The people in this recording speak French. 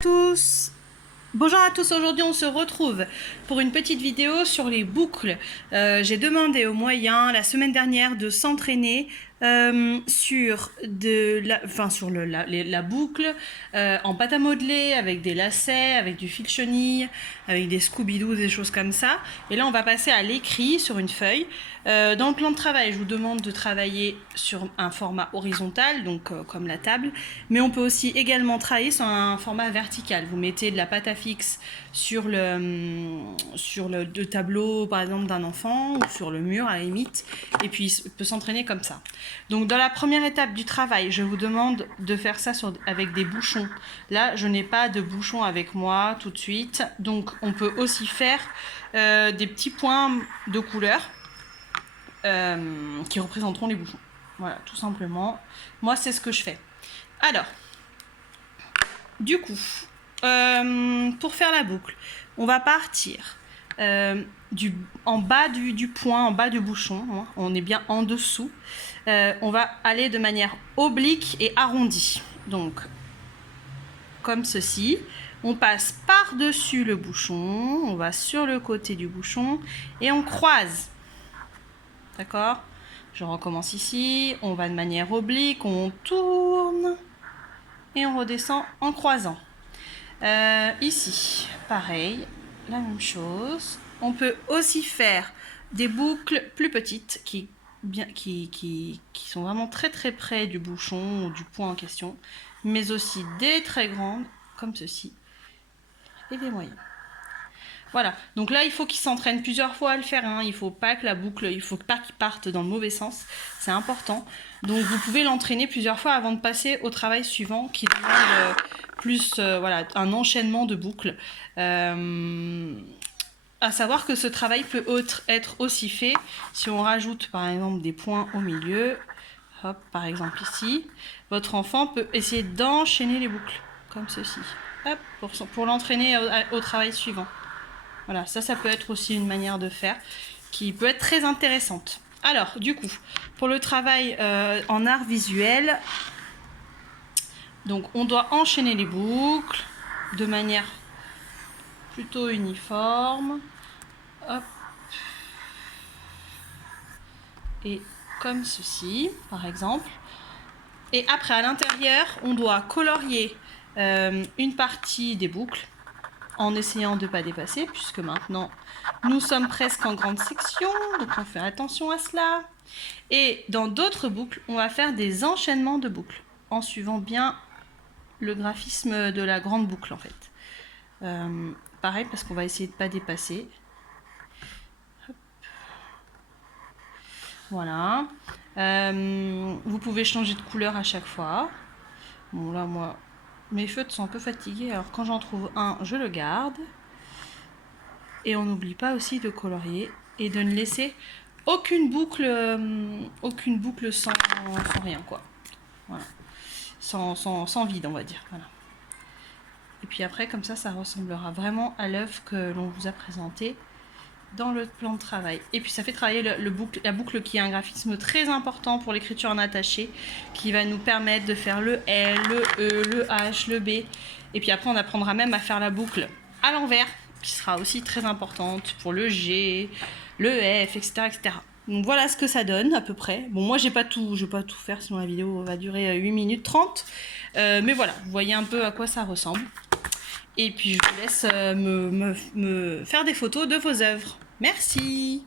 Tous. Bonjour à tous, aujourd'hui on se retrouve pour une petite vidéo sur les boucles. J'ai demandé aux moyens la semaine dernière de s'entraîner sur la boucle en pâte à modeler avec des lacets, avec du fil chenille, avec des Scooby-Doo, des choses comme ça. Et là on va passer à l'écrit sur une feuille. Dans le plan de travail, je vous demande de travailler sur un format horizontal, donc comme la table, mais on peut aussi également travailler sur un format vertical. Vous mettez de la pâte à fixe sur le tableau, par exemple, d'un enfant, ou sur le mur à la limite, et puis il peut s'entraîner comme ça. Donc dans la première étape du travail, je vous demande de faire ça avec des bouchons. Là, je n'ai pas de bouchons avec moi tout de suite, donc on peut aussi faire des petits points de couleur qui représenteront les bouchons. Voilà, tout simplement. Moi, c'est ce que je fais. Alors, du coup, pour faire la boucle, on va partir en bas du point, en bas du bouchon. Hein, on est bien en dessous. On va aller de manière oblique et arrondie. Donc, comme ceci. On passe par-dessus le bouchon, on va sur le côté du bouchon et on croise. D'accord? Je recommence ici, on va de manière oblique, on tourne et on redescend en croisant. Ici, pareil, la même chose. On peut aussi faire des boucles plus petites qui sont vraiment très très près du bouchon ou du point en question, mais aussi des très grandes comme ceci et des moyennes. Voilà, donc là il faut qu'il s'entraîne plusieurs fois à le faire, hein. Il faut pas que la boucle, il faut pas qu'il parte dans le mauvais sens, c'est important. Donc vous pouvez l'entraîner plusieurs fois avant de passer au travail suivant qui demande voilà, un enchaînement de boucles. À savoir que ce travail peut être aussi fait si on rajoute par exemple des points au milieu. Hop, par exemple ici, votre enfant peut essayer d'enchaîner les boucles comme ceci. Hop, pour l'entraîner au travail suivant. Voilà, ça peut être aussi une manière de faire qui peut être très intéressante. Alors, du coup, pour le travail en art visuel, donc on doit enchaîner les boucles de manière plutôt uniforme. Hop. Et comme ceci, par exemple. Et après, à l'intérieur, on doit colorier une partie des boucles en essayant de ne pas dépasser, puisque maintenant nous sommes presque en grande section, donc on fait attention à cela. Et dans d'autres boucles, on va faire des enchaînements de boucles, en suivant bien le graphisme de la grande boucle en fait. Pareil, parce qu'on va essayer de ne pas dépasser. Hop. Voilà. Vous pouvez changer de couleur à chaque fois. Bon là, moi, mes feutres sont un peu fatigués, alors quand j'en trouve un, je le garde. Et on n'oublie pas aussi de colorier et de ne laisser aucune boucle sans rien, quoi. Voilà. Sans vide, on va dire. Voilà. Et puis après, comme ça ressemblera vraiment à l'œuvre que l'on vous a présentée dans le plan de travail. Et puis ça fait travailler la boucle qui est un graphisme très important pour l'écriture en attaché, qui va nous permettre de faire le L, le E, le H, le B. Et puis après, on apprendra même à faire la boucle à l'envers, qui sera aussi très importante pour le G, le F, etc., etc. Donc voilà ce que ça donne à peu près. Bon, moi je vais pas tout faire, sinon la vidéo va durer 8 minutes 30. Mais voilà, vous voyez un peu à quoi ça ressemble. Et puis je vous laisse me faire des photos de vos œuvres. Merci!